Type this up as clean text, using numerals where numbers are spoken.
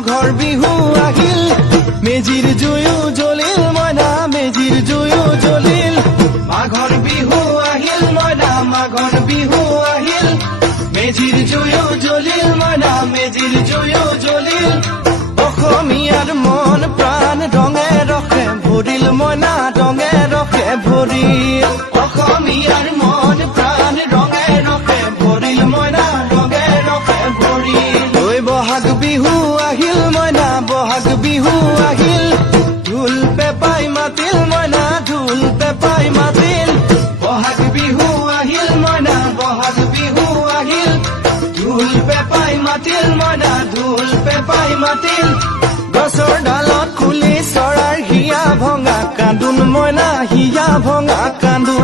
মাঘৰ বিহু আহিল মেজিৰ জুয়ো জ্বলিল মইনা মেজিৰ জুয়ো জ্বলিল মাঘৰ বিহু আহিল মইনা মাঘৰ বিহু আহিল মেজিৰ জুয়ো জ্বলিল মইনা মেজিৰ জুয়ো জ্বলিল অসমীয়াৰ মন প্ৰাণ ৰঙে ৰখে ভৰিল মইনা ৰঙে ৰখে ভৰিল অসমীয়াৰ মন প্ৰাণ ৰঙে ৰখে ভৰিল মইনা ৰঙে ৰখে ভৰিল ঐ বহাগ বিহু আহিল মইনা বহাগ বিহু আহিল ঢোল পেপাই মাতিল মইনা ঢোল পেপাই মাতিল বহাগ বিহু আহিল মইনা বহাগ বিহু আহিল ঢোল পেপাই মাতিল মইনা ঢোল পেপাই মাতিল গছৰ ডালত খুলি চৰাৰ হিয়া ভঙা কান্দোন মইনা হিয়া ভঙা কান্দোন